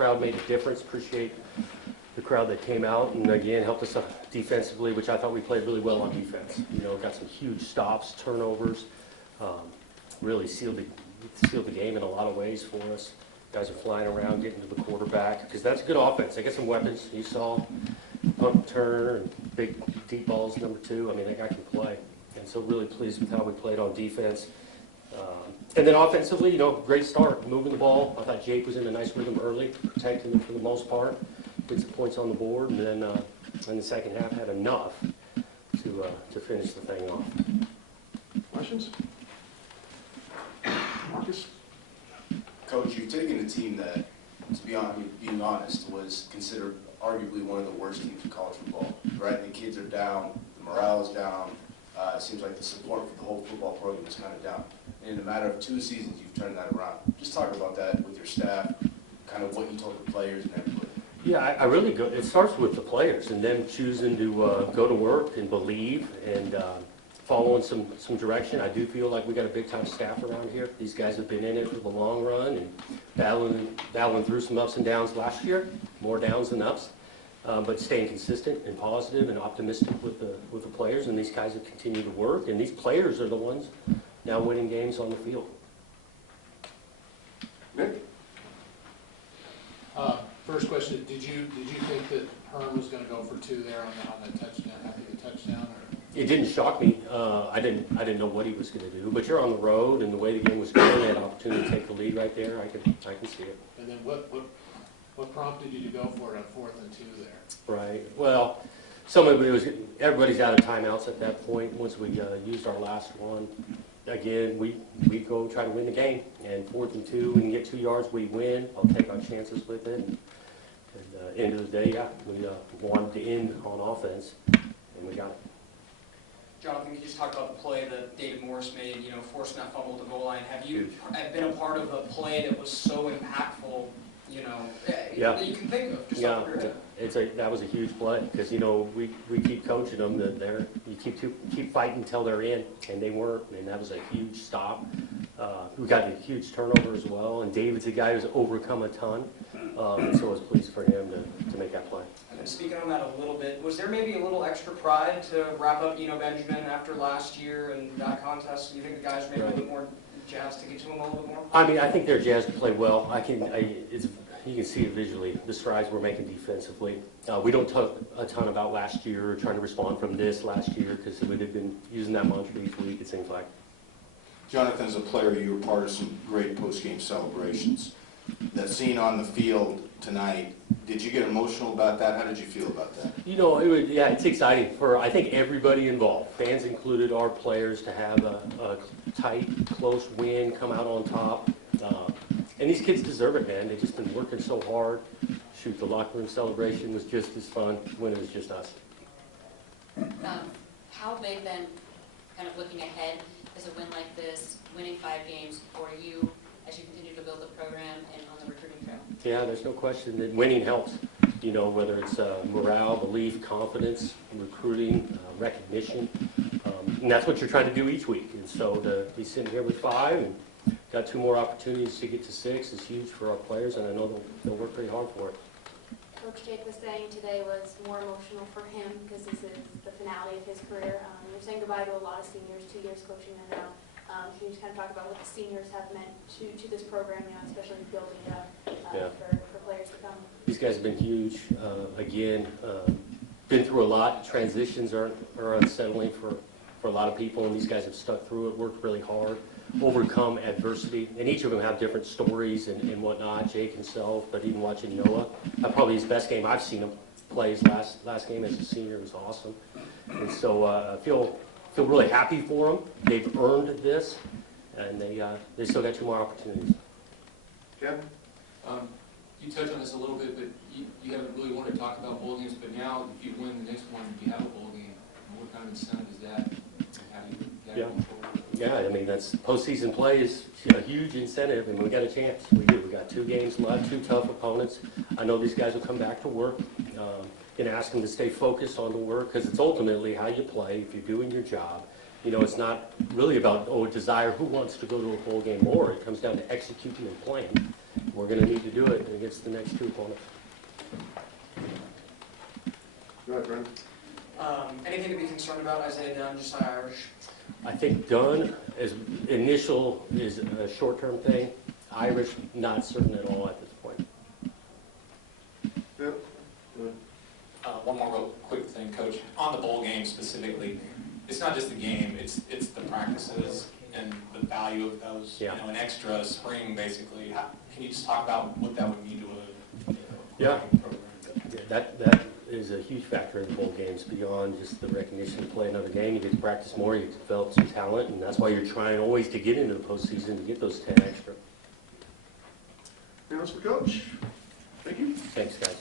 crowd made a difference. Appreciate the crowd that came out and again helped us defensively, which I thought we played really well on defense. You know, got some huge stops, turnovers, really sealed the game in a lot of ways for us. Guys are flying around, getting to the quarterback, because that's a good offense. They got some weapons. You saw punt returner and big deep balls, number 2. I mean, that guy can play. And so really pleased with how we played on defense. And then offensively, you know, great start, moving the ball. I thought Jake was in a nice rhythm early, protecting them for the most part. Get some points on the board, and then in the second half had enough to finish the thing off. Questions? Marcus? Coach, you've taken a team that, to be honest, being honest, was considered arguably one of the worst teams in college football, right? The kids are down, the morale is down. It seems like the support for the whole football program is kind of down. And in a matter of 2 seasons, you've turned that around. Just talk about that with your staff, kind of what you told the players and everybody. Yeah, I really go. It starts with the players and them choosing to go to work and believe and following some direction. I do feel like we got a big-time staff around here. These guys have been in it for the long run and battling through some ups and downs last year, more downs than ups, but staying consistent and positive and optimistic with the players. And these guys have continued to work. And these players are the ones now winning games on the field. Nick? First question, did you think that Herm was going to go for 2 there on the touchdown, after the touchdown? Or? It didn't shock me. I didn't know what he was going to do. But you're on the road, and the way the game was going, they had an opportunity to take the lead right there. I can see it. And then what prompted you to go for it on 4th and 2 there? Right. Well, some of it was everybody's out of timeouts at that point. Once we used our last one, again we go try to win the game. And 4th and 2, we can get 2 yards, we win. I'll take our chances with it. And end of the day, yeah, we wanted to end on offense, and we got it. Jonathan, can you just talk about the play that David Morris made, you know, forcing that fumble at the goal line? Have you been a part of a play that was so impactful, you know, that you can think of? Just that was a huge play because, you know, we keep coaching them that you keep fighting until they're in, and they weren't, and that was a huge stop. We got a huge turnover as well, and David's a guy who's overcome a ton, and so I was pleased for him to make that play. And then speaking on that a little bit, was there maybe a little extra pride to wrap up Benjamin after last year and that contest? Do you think the guys were maybe a little bit more jazzed to get to him a little bit more? I mean, I think they're jazzed to play well. You can see it visually, the strides we're making defensively. We don't talk a ton about last year or trying to respond from this last year because we've been using that mantra each week, it seems like. Jonathan, as a player, you were part of some great post-game celebrations. That scene on the field tonight, did you get emotional about that? How did you feel about that? You know, it's exciting for, I think, everybody involved, fans included, our players, to have a tight, close win, come out on top. And these kids deserve it, man. They've just been working so hard. Shoot, the locker room celebration was just as fun when it was just us. How big then, kind of looking ahead, is a win like this, winning 5 games for you as you continue to build the program and on the recruiting trail? Yeah, there's no question that winning helps. You know, whether it's morale, belief, confidence, recruiting, recognition. And that's what you're trying to do each week. And so to be sitting here with 5 and got 2 more opportunities to get to 6 is huge for our players, and I know they'll work pretty hard for it. Coach Jake was saying today was more emotional for him because this is the finale of his career. You're saying goodbye to a lot of seniors, 2 years coaching them now. Can you just kind of talk about what the seniors have meant to this program, you know, especially building it up for players to come? These guys have been huge. Been through a lot. Transitions are unsettling for a lot of people, and these guys have stuck through it, worked really hard, overcome adversity, and each of them have different stories and whatnot. Jake himself, but even watching Noah, probably his best game I've seen him play. His last game as a senior was awesome, and so I feel really happy for them. They've earned this, and they still got 2 more opportunities. Kevin? You touched on this a little bit, but you haven't really wanted to talk about bowl games, but now if you win the next one, you have a bowl game. What kind of incentive is that? How do you going forward? Yeah, I mean, that's postseason play is a huge incentive, and we got a chance. We do. We got 2 games left, 2 tough opponents. I know these guys will come back to work. And ask them to stay focused on the work because it's ultimately how you play. If you're doing your job, you know, it's not really about desire who wants to go to a bowl game more. It comes down to executing and playing. we're going to need to do it against the next two opponents. Go ahead, Brent. Anything to be concerned about, Isaiah Dunn, just Irish? I think Dunn is initial is a short-term thing. Irish, not certain at all at this point. Yeah. Go ahead. One more real quick thing, Coach. On the bowl game specifically, it's not just the game, it's the practices and the value of those, Yeah. an extra spring, basically. Can you just talk about what that would mean to a Yeah. program? Yeah, that is a huge factor in the bowl games beyond just the recognition of playing another game. You get to practice more, you get to develop some talent, and that's why you're trying always to get into the postseason to get those 10 extra. Anything else for Coach? Thank you. Thanks, guys.